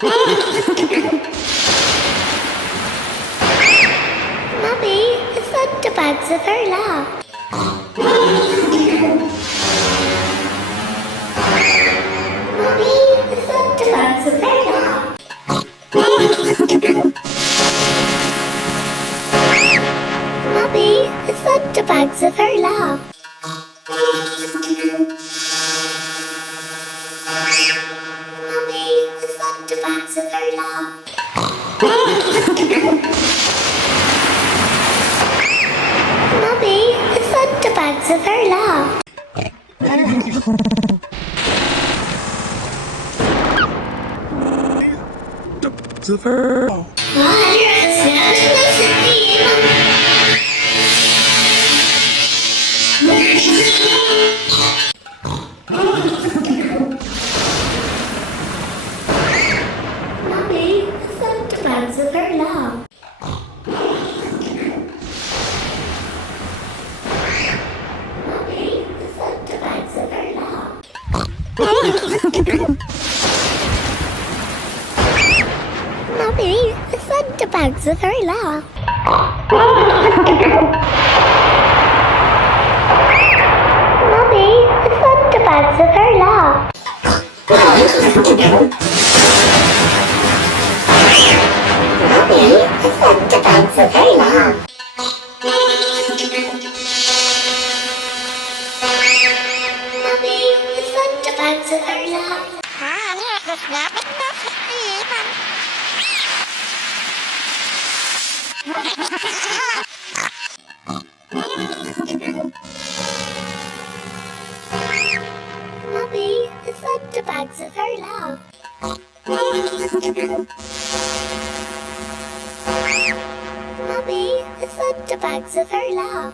Mummy, the thunderbugs are very loud. Mummy, the thunderbugs are very loud. Mummy, the thunderbugs are very loud. Mummy, the thunderbugs are very loud. Mummy, the thunderbugs are very loud. Mummy, the thunderbugs are very loud. Mummy, the thunderbugs are very loud. Mummy, the thunderbugs are very loud. Mummy, the thunderbugs are very loud. Mummy, the thunderbugs are very loud. Mummy, the thunderbugs are very loud. Mummy, the thunderbugs are very loud. Mummy, the thunderbugs are very loud.